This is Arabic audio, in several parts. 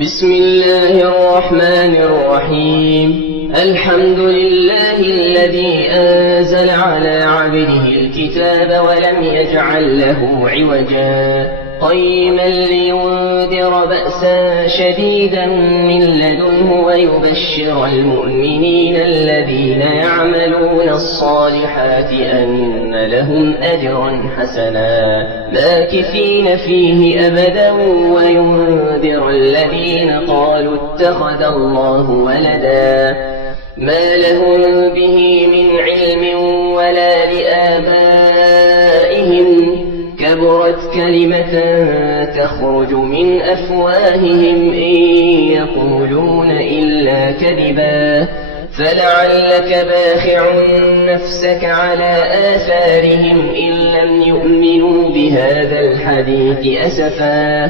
بسم الله الرحمن الرحيم. الحمد لله الذي أنزل على عبده الكتاب ولم يجعل له عوجا قيما لينذر بأسا شديدا من لدنه ويبشر المؤمنين الذين يعملون الصالحات أن لهم أجرا حسنا ماكثين فيه أبدا وينذر الذين قالوا اتخذ الله ولدا ما لهم به من علم ولا لآبائهم كبرت كلمة تخرج من أفواههم إن يقولون إلا كذبا فلعلك باخع نفسك على آثارهم إن لم يؤمنوا بهذا الحديث أسفا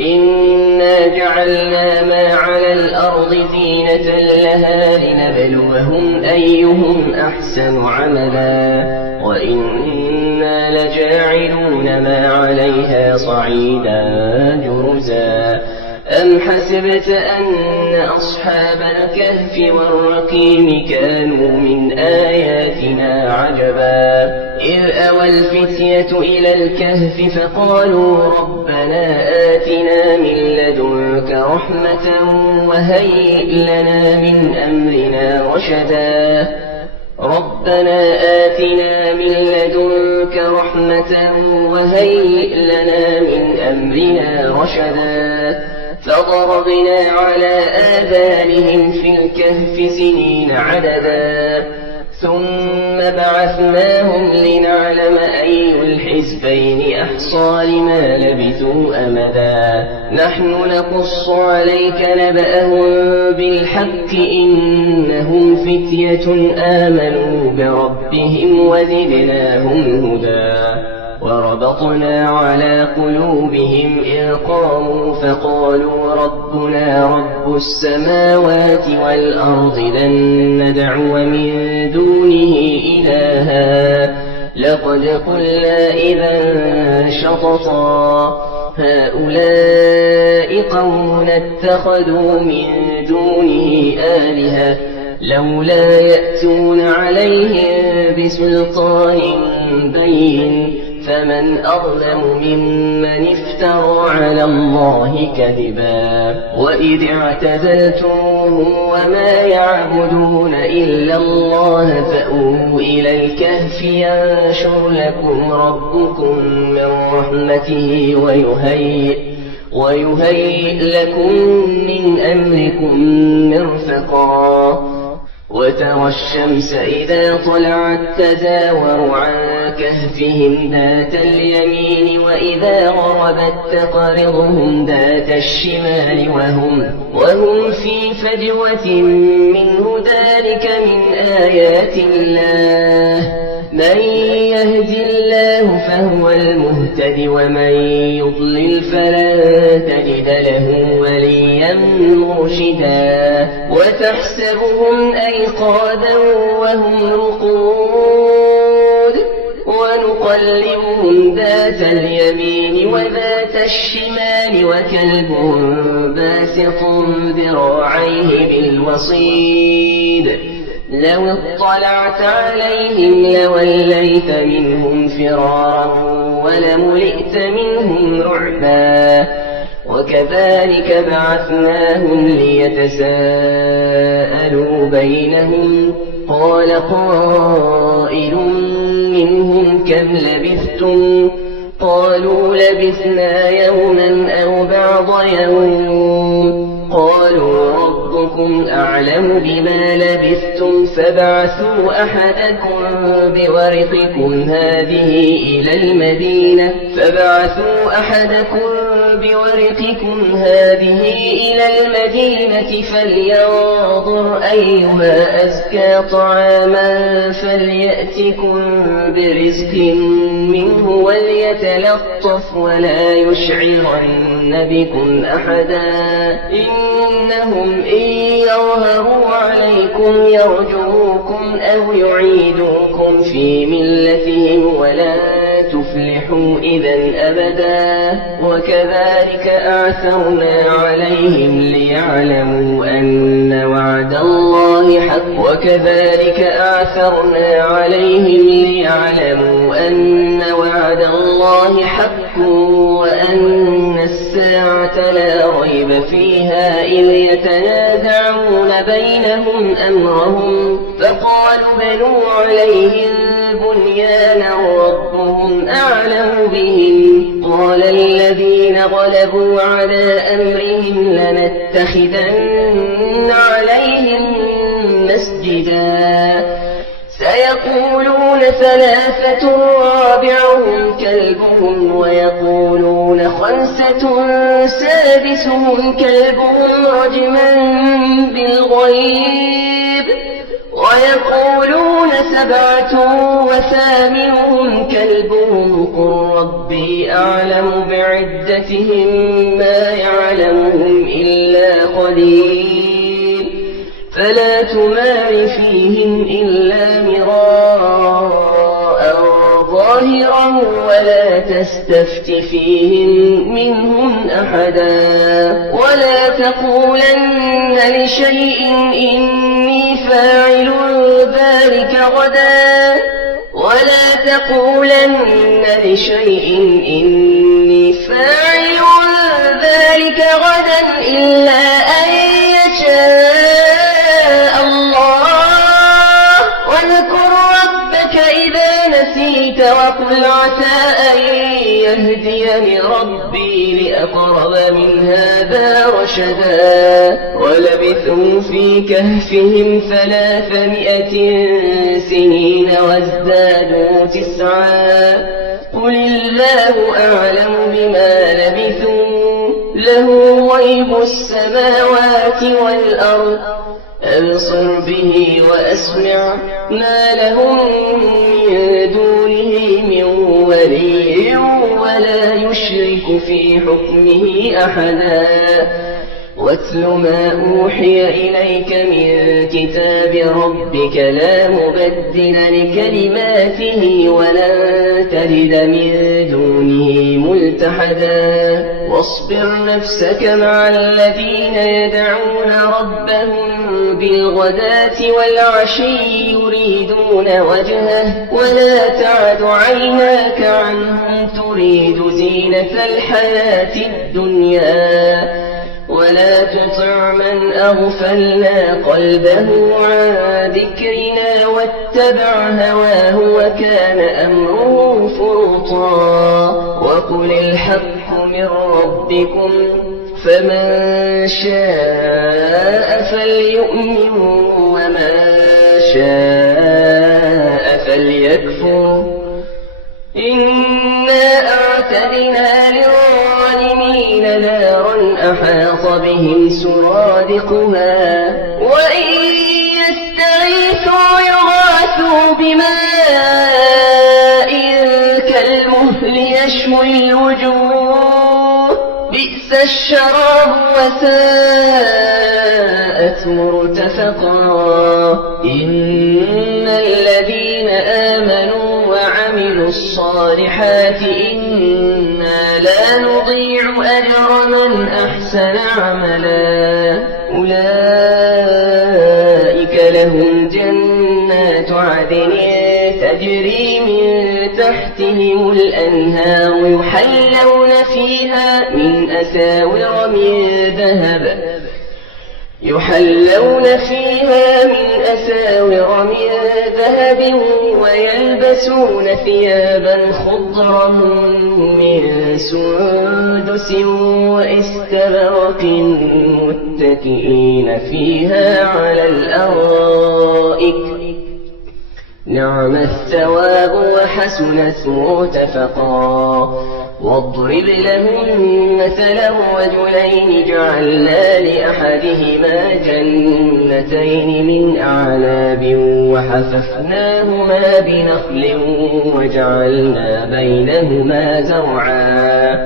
إنا جعلنا ما على الأرض زينة لها لنبلوهم أيهم أحسن عملا وإنا لجاعلون ما عليها صعيدا جرزا أم حسبت أن أصحاب الكهف والرقيم كانوا من آياتنا عجبا إذ أوى الفتية إلى الكهف فقالوا ربنا آتنا من لدنك رحمة وهيئ لنا من أمرنا رشدا ربنا آتنا من لدنك رحمة وهيئ لنا من أمرنا رشدا فضربنا على آذانهم في الكهف سنين عددا ثم بعثناهم لنعلم أي الحزبين أحصى لما لبثوا أمدا نحن نقص عليك نبأهم بالحق إنهم فتية آمنوا بربهم وزدناهم هدى وربطنا على قلوبهم إذ قاموا فقالوا ربنا رب السماوات والأرض لن ندعو من دونه إلها لقد قلنا إذا شططا هؤلاء قوم اتخذوا من دونه آلهة لولا يأتون عليهم بسلطان بين فمن أظلم ممن افترى على الله كذبا وإذ اعتزلتموهم وما يعبدون إلا الله فأووا إلى الكهف ينشر لكم ربكم من رحمته ويهيئ لكم من أمركم مرفقا وترى الشمس إذا طلعت تزاور عن كهفهم ذات اليمين وإذا غربت تقرضهم ذات الشمال وهم في فجوة منه ذلك من آيات الله من يهد الله فهو المهتد ومن يضلل فلن تجد له وليا مرشدا وتحسبهم أيقاظا وهم رقود ونقلبهم ذات اليمين وذات الشمال وكلبهم باسط ذراعيه بالوصيد لو اطلعت عليهم لوليت منهم فرارا ولملئت منهم رعبا وكذلك بعثناهم ليتساءلوا بينهم قال قائل منهم كم لبثتم قالوا لبثنا يوما أو بعض يوم قالوا ربكم أعلم بما لبثتم فابعثوا أحدكم بورقكم هذه إلى المدينة فلينظر أيها أزكى طعاما فليأتكم برزق منه وليتلطف ولا يشعرن بكم أحدا إنهم إن يظهروا عليكم يرجوكم أو يعيدوكم في ملتهم ولا تفلحوا إذا أبدا. وكذلك أعثرنا عليهم ليعلموا أن وعد الله حق وأن الساعة لا ريب فيها إذ يتنازعون بينهم أمرهم فقالوا بنوا عليهم بنيانا ربهم أعلم بهم. قال الذين غلبوا على أمرهم لنتخذن عليهم مسجدا. سيقولون ثلاثة رابعهم كلبهم ويقولون خمسة سادسهم كلبهم رجما بالغيب ويقولون سبعة وثامنهم كلبهم قل ربي أعلم بعدتهم ما يعلمهم إلا قليل فلا تمار فيهم إلا مراء ظاهرا ولا تستفت فيهم منهم أحدا. ولا تقولن لشيء إني فاعل ذلك غدا إلا أن يشاء الله. واذكر ربك إذا نسيت وقل عسى أن يهديني ربي لأقرب من هذا رشدا. ولبثوا في كهفهم 300 سنين وازدادوا 9 قل الله أعلم بما لبثوا له غيب السماوات والأرض أبصر به وأسمع ما لهم من دونه من ولي ولا يشرك في حكمه أحدا. واتل ما أوحي إليك من كتاب ربك لا مبدل لكلماته ولن تجد من دونه ملتحدا. واصبر نفسك مع الذين يدعون ربهم بالغداة والعشي يريدون وجهه ولا تعد عيناك عنهم تريد زينة الحياة الدنيا. ولا تطع من أغفلنا قلبه عن ذكرنا واتبع هواه وكان أمره فرطا. وقل الحق من ربكم فمن شاء فليؤمن ومن شاء فليكفر. إنا أعتدنا للظالمين نارا أحاط بهم سرادقها وإن يستغيثوا يغاثوا بماء كالمهل يشوي الوجوه بئس الشراب وساءت مرتفقا. إن الذين آمنوا وعملوا الصالحات إنا لا نضيع أجر من أحسن عملا. أولئك لهم جنات عدن تجري من تحتهم الأنهار يحلون فيها من أساور من ذهب ويلبسون ثيابا خضرا من سندس واستبرق متكئين فيها على الأرائك نعم الثواب وحسنت مرتفقا. واضرب لهم مثلا رجلين جعلنا لأحدهما جنتين من أعناب وحففناهما بنخل وجعلنا بينهما زرعا.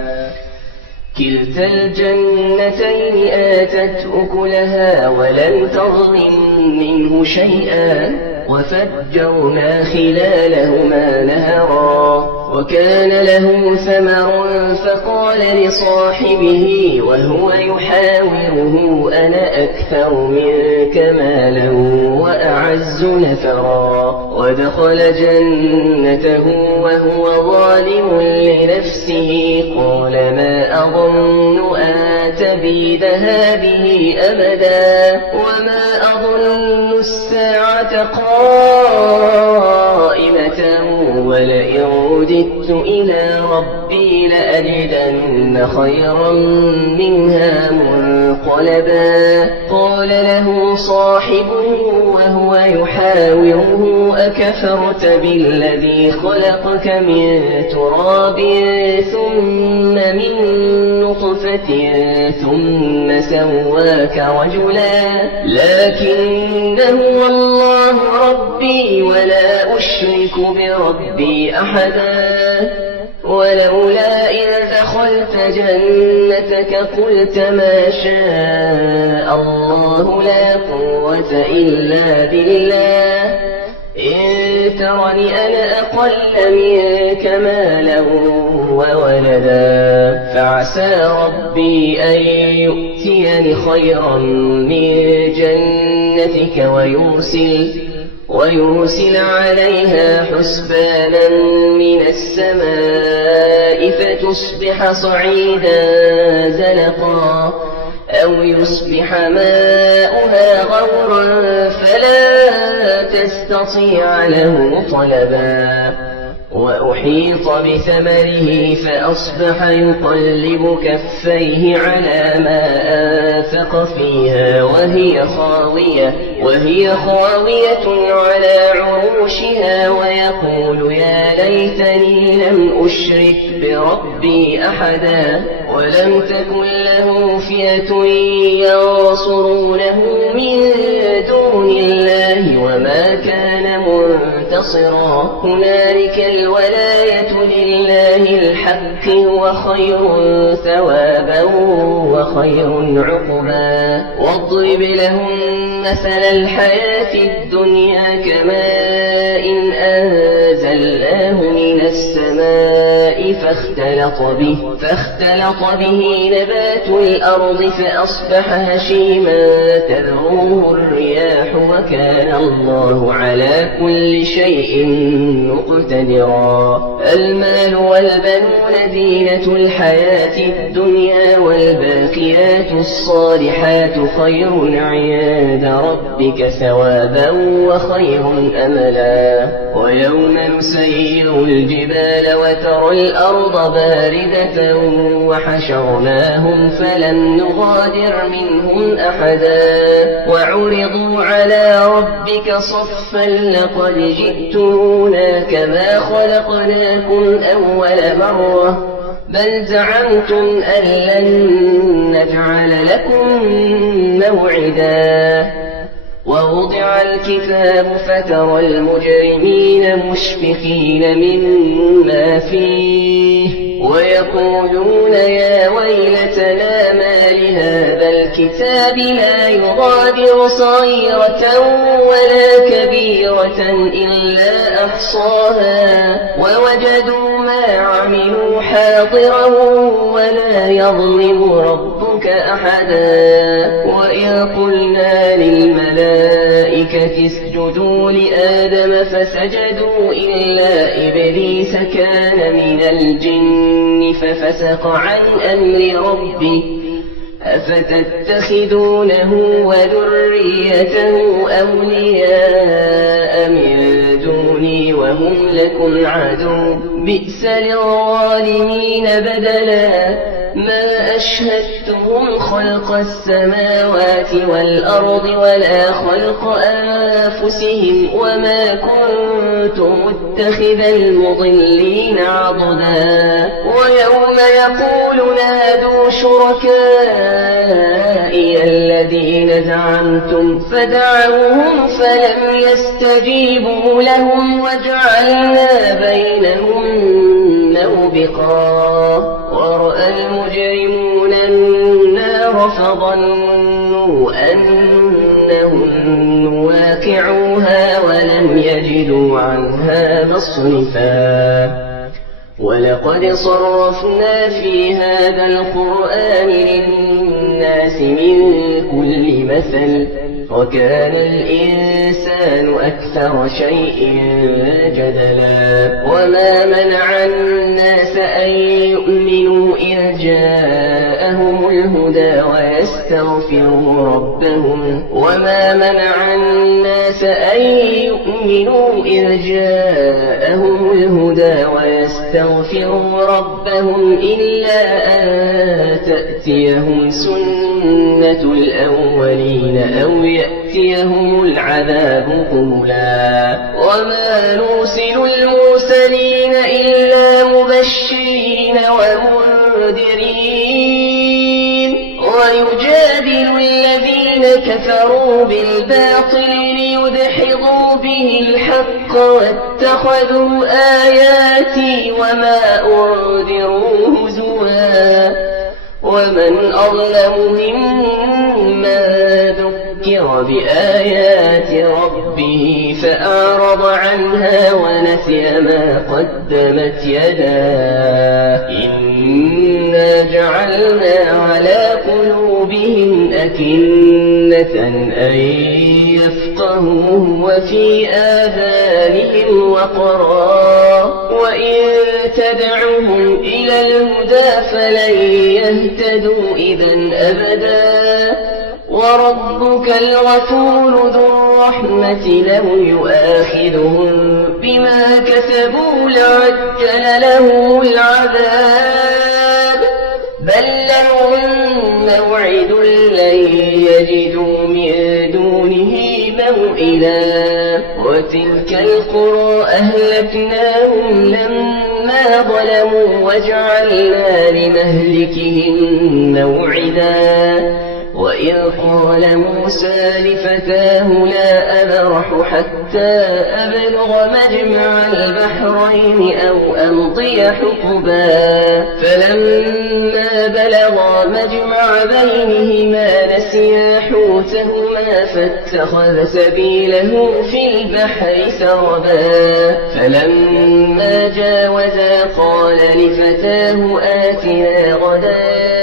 كلتا الجنتين آتت أكلها ولم تظلم منه شيئا وفجرنا خلالهما نهرا. وكان له ثمر فقال لصاحبه وهو يحاوره أنا أكثر منك مالا وأعز نفرا ودخل جنته وهو ظالم لنفسه قال ما أظن أن تبيد هذه أبدا وما أظن الساعة قائمة ولئن رددت إلى ربي لأجدن خيرا منها منقلبا قال له صاحبه وهو يحاوره أكفرت بالذي خلقك من تراب ثم من نطفة ثم سواك رجلا لكن هو الله ربي ولا أشرك بربي أحدا ولولا إذ دخلت جنتك قلت ما شاء الله لا قوة إلا بالله إن ترني أنا أقل منك مالا وولدا فعسى ربي أن يؤتيني خيرا من جنتك ويرسل عليها حسبانا من السماء فتصبح صعيدا زلقا أو يصبح ماؤها غورا فلا تستطيع له طلبا وأحيط بثمره فأصبح يقلب كفيه على ما أنفق فيها وهي خاوية على عروشها ويقول يا ليتني لم أشرك بربي أحدا ولم تكن له فئة ينصرونه من دون الله وما كان منتصرا هنالك الولاية لله الحق هو خير ثوابا وخير عقبا واضرب لهم مثل الحياة الدنيا كماء أنزلناه من السماء فاختلط به نبات الأرض فأصبح هشيما تذروه الرياح وكان الله على كل شيء مقتدرا المال والبنون زينة الحياة الدنيا والباقيات الصالحات خير عند ربك ثوابا وخير أملا ويوم نسير الجبال وترى الأرض باردة وحشرناهم فلم نغادر منهم أحدا وعرضوا على ربك صفا لقد جئتمونا كما خلقناكم أول مرة بل زعمتم أن لن نجعل لكم موعدا ووضع الكتاب فترى المجرمين مشفقين مما فيه ويقولون يا ويلتنا ما لهذا الكتاب لا يغادر صغيرة ولا كبيرة إلا أحصاها ووجدوا ما عملوا حاضرا ولا يظلم ربك أحدا وإذ قلنا للملائكة اسجدوا لآدم فسجدوا إلا إبليس كان من الجن ففسق عن أمر ربه أفتتخذونه وذريته أولياء من دوني وهم لكم عدو بئس للظالمين بدلا ما أشهدتهم خلق السماوات والأرض ولا خلق أنفسهم وما كنت متخذ المضلين عضدا ويوم يقول نادوا شركائي الذين زعمتم فدعوهم فلم يستجيبوا لهم وجعلنا بينهم موبقا ورأى المجرمون النار فظنوا أنهم واقعوها ولم يجدوا عنها مصرفا ولقد صرفنا في هذا القرآن للناس من كل مثل وكان الإنسان أكثر شيء جدلا وما منع الناس أن يؤمنوا إذ جاءهم الهدى ويستغفروا ربهم إلا أن تأتيهم سنة الأولين أو يأتيهم العذاب قبلا وما نرسل المرسلين إلا مبشرين ومنذرين ويجادل الذين كفروا بالباطل ليدحضوا به الحق واتخذوا آياتي وما أنذروا هزوا ومن أظلم ممن ذكر بآيات ربه فأعرض عنها ونسي ما قدمت يداه إنا جعلنا على قلوبهم أكنة أن يفقهوه وفي آذانهم وقرا وإن تدعوهم إلى الهدى فلن يهتدوا إذا أبدا وربك الغفور ذو الرحمة لو يؤاخذهم بما كسبوا لعجل لهم العذاب بل لهم موعد لن يجدوا من دونه موئلا وتلك القرى أهلكناهم لما ظلموا وجعلنا لمهلكهم موعدا وإذ قال موسى لفتاه لا أبرح حتى أبلغ مجمع البحرين أو أمضي حقبا فلما بلغا مجمع بينهما نسيا حوتهما فاتخذ سبيله في البحر سربا فلما جاوزا قال لفتاه آتنا غداءنا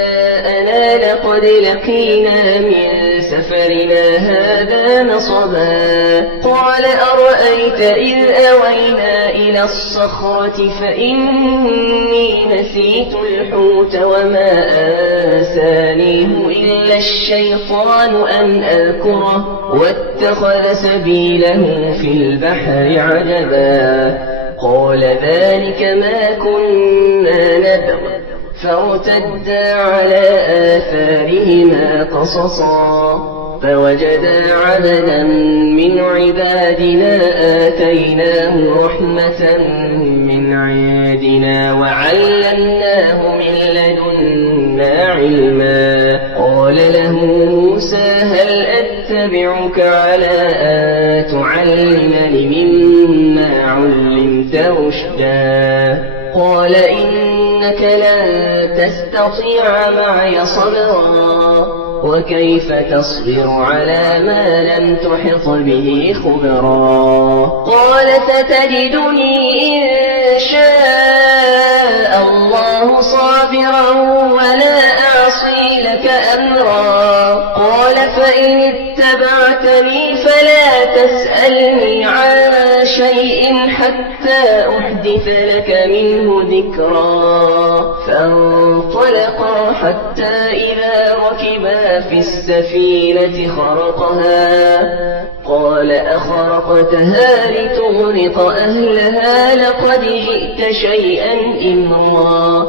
لقد لقينا من سفرنا هذا نصبا قال أرأيت إذ أوينا إلى الصخرة فإني نسيت الحوت وما أنسانيه إلا الشيطان أن أذكره واتخذ سبيله في البحر عجبا قال ذلك ما كنا نبغ فارتدا على آثارهما قصصا فوجدا عبدا من عبادنا آتيناه رحمة من عندنا وعلمناه من لدنا علما قال له موسى هل أتبعك على أن تعلمني مما علمت رشدا قال إنك لن تستطيع معي صبرا وكيف تصبر على ما لم تحط به خبرا قال ستجدني إن شاء الله صابرا ولا أعصي لك أمرا قال فإن اتبعتني فلا تسألني عن شيء حتى أحدث لك منه ذكرا فانطلقا حتى إذا ركبا في السفينة خرقها قال أخرقتها لتغرق أهلها لقد جئت شيئا إمرا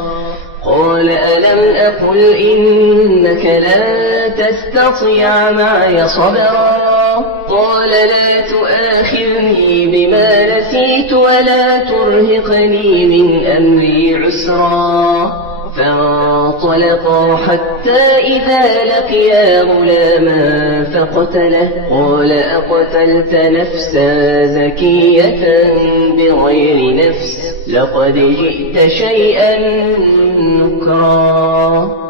قال ألم أقل إنك لن تستطيع معي صبرا قال لا تؤاخذني بما نسيت ولا ترهقني من أمري عسرا فانطلقا حتى إذا لقيا غلاما فقتله قال أقتلت نفسا زكية بغير نفس لقد جئت شيئا نكرا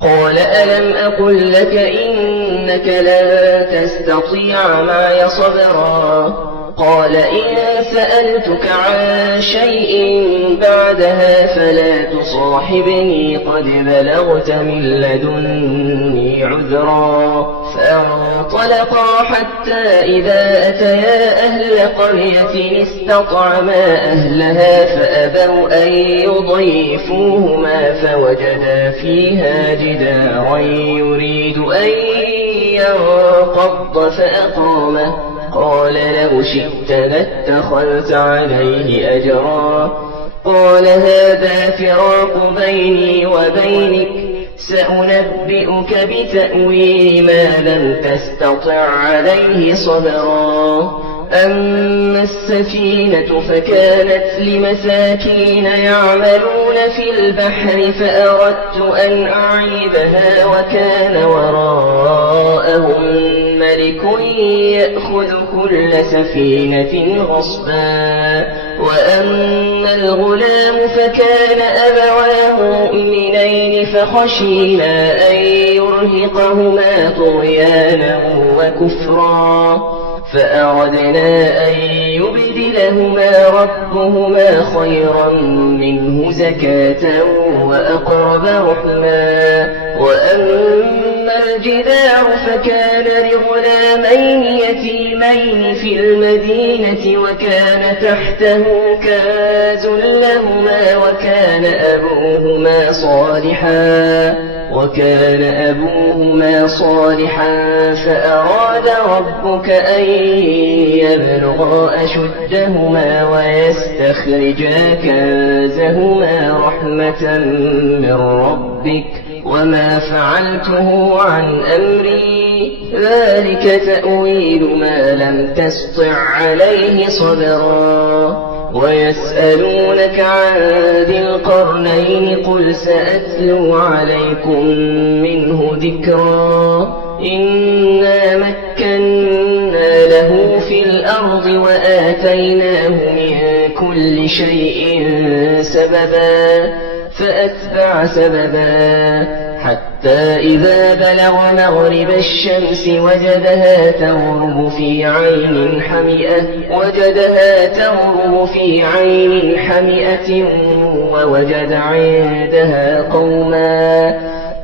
قال ألم أقل لك إنك لن تستطيع معي صبرا قال إن سألتك عن شيء بعدها فلا تصاحبني قد بلغت من لدني عذرا فانطلقا حتى إذا أتيا أهل قرية استطعما أهلها فأبوا أن يضيفوهما فوجدا فيها جدارا يريد أن ينقض فأقامه قال لو شئت لاتخذت عليه أجرا قال هذا فراق بيني وبينك سأنبئك بتأويل ما لم تستطع عليه صبرا أما السفينة فكانت لمساكين يعملون في البحر فأردت أن أعيبها وكان وراءهم ملك يأخذ كل سفينة غصبا وأما الغلام فكان أبواه مؤمنين فخشينا أن يرهقهما طغيانا وكفرا فأردنا أن يبدلهما ربهما خيرا منه زكاة وأقرب رحما وأما الجدار فكان لغلامين يتيمين في المدينة وكان تحته كنز لهما وكان أبوهما صالحا فأراد ربك أن يبلغا أشدهما ويستخرجا كنزهما رحمة من ربك وما فعلته عن أمري ذلك تأويل ما لم تسطع عليه صبرا ويسألونك عن ذي القرنين قل سأتلو عليكم منه ذكرا إنا مكنا له في الأرض وآتيناه من كل شيء سببا فأتبع سببا حتى إذا بلغ مغرب الشمس وجدها تغرب في عين حمئة ووجد عندها قوما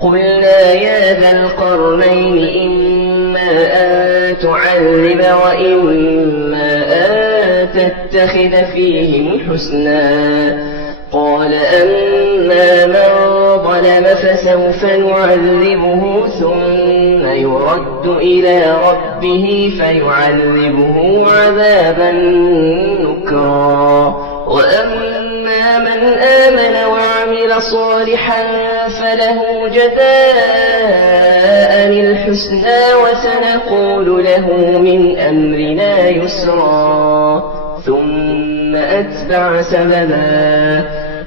قلنا يا ذا القرنين إما أن تعذب وإما أن تتخذ فيهم حسنا قال أما من ظلم فسوف نعذبه ثم يرد إلى ربه فيعذبه عذابا نكرا وأما من آمن وعمل صالحا فله جزاء الحسنى وسنقول له من أمرنا يسرا ثم أتبع سببا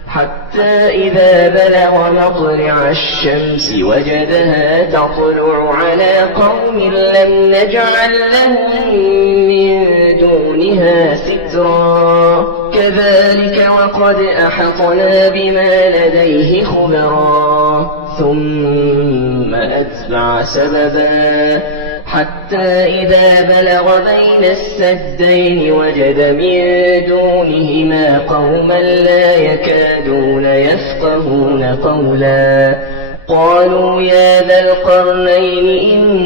حتى إذا بلغ مطلع الشمس وجدها تطلع على قوم لم نجعل لهم من دونها سترا كذلك وقد أحطنا بما لديه خبرا ثم أتبع سببا حتى إذا بلغ بين السدين وجد من دونهما قوما لا يكادون يفقهون قولا قالوا يا ذا القرنين إن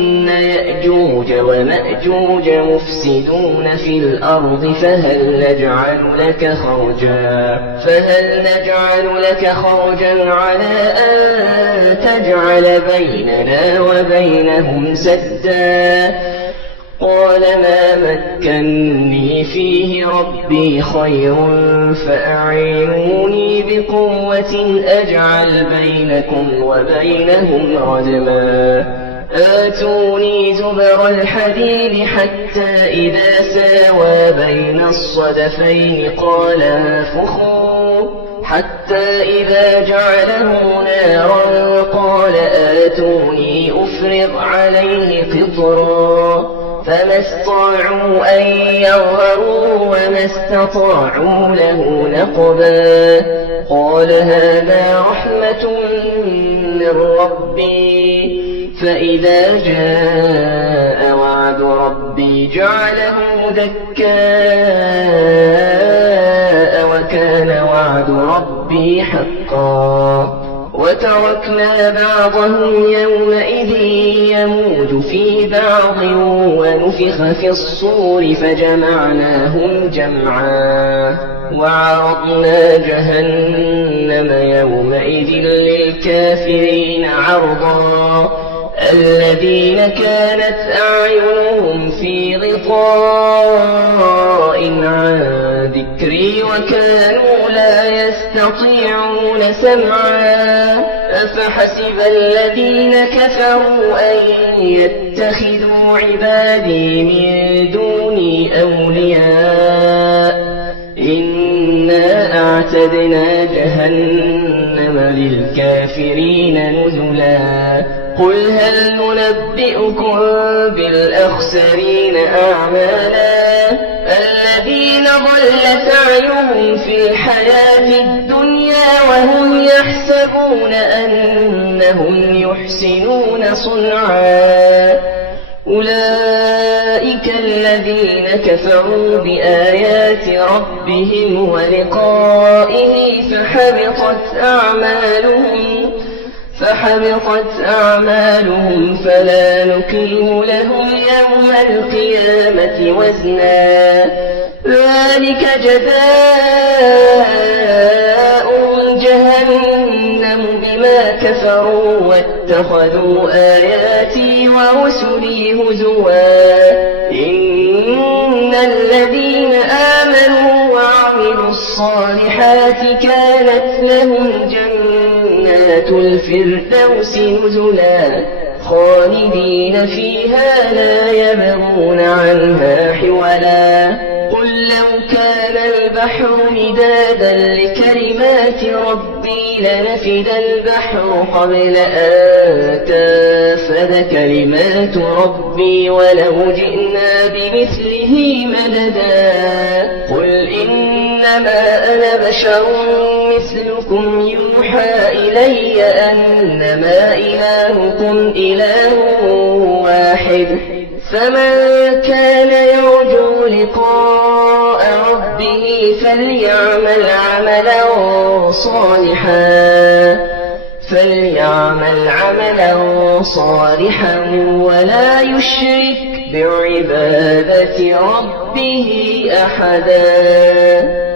يأجوج ومأجوج مفسدون في الأرض فهل نجعل لك خرجا على أن تجعل بيننا وبينهم سدا قال ما مكني فيه ربي خير فأعينوني بقوة أجعل بينكم وبينهم ردما آتوني زبر الحديد حتى إذا ساوى بين الصدفين قال انفخوا حتى إذا جعله نارا قال آتوني أفرغ عليه قطرا فما استطاعوا أن يظهروا وما استطاعوا له نقبا قال هذا رحمة من ربي فإذا جاء وعد ربي جعله دكاء وكان وعد ربي حقا وتركنا بعضهم يومئذ يموج في بعض ونفخ في الصور فجمعناهم جمعا وعرضنا جهنم يومئذ للكافرين عرضا الذين كانت أعينهم في غطاء عن ذكري وكانوا لا يستطيعون سمعا أفحسب الذين كفروا أن يتخذوا عبادي من دوني أولياء إنا أعتدنا جهنم للكافرين نزلا قل هل ننبئكم بالأخسرين أعمالا الذين ضل سعيهم في الحياة الدنيا وهم يحسبون أنهم يحسنون صنعا أولئك الذين كفروا بآيات ربهم ولقائه فحبطت أعمالهم فلا نقيم لهم يوم القيامة وزنا ذلك جزاؤهم جهنم بما كفروا واتخذوا آياتي ورسلي هزوا إن الذين آمنوا وعملوا الصالحات كانت لهم جنات الفردوس نزلا خالدين فيها لا يبغون عنها حولا قل لو كان البحر مدادا لكلمات ربي لنفد البحر قبل أن تنفد كلمات ربي ولو جئنا بمثله مددا قل إنما أنا بشر مثلكم يوحى إلي أنما إلهكم إله واحد فمن كان يرجو لقاء ربه فليعمل عملا صالحا ولا يشرك بعبادة ربه أحدا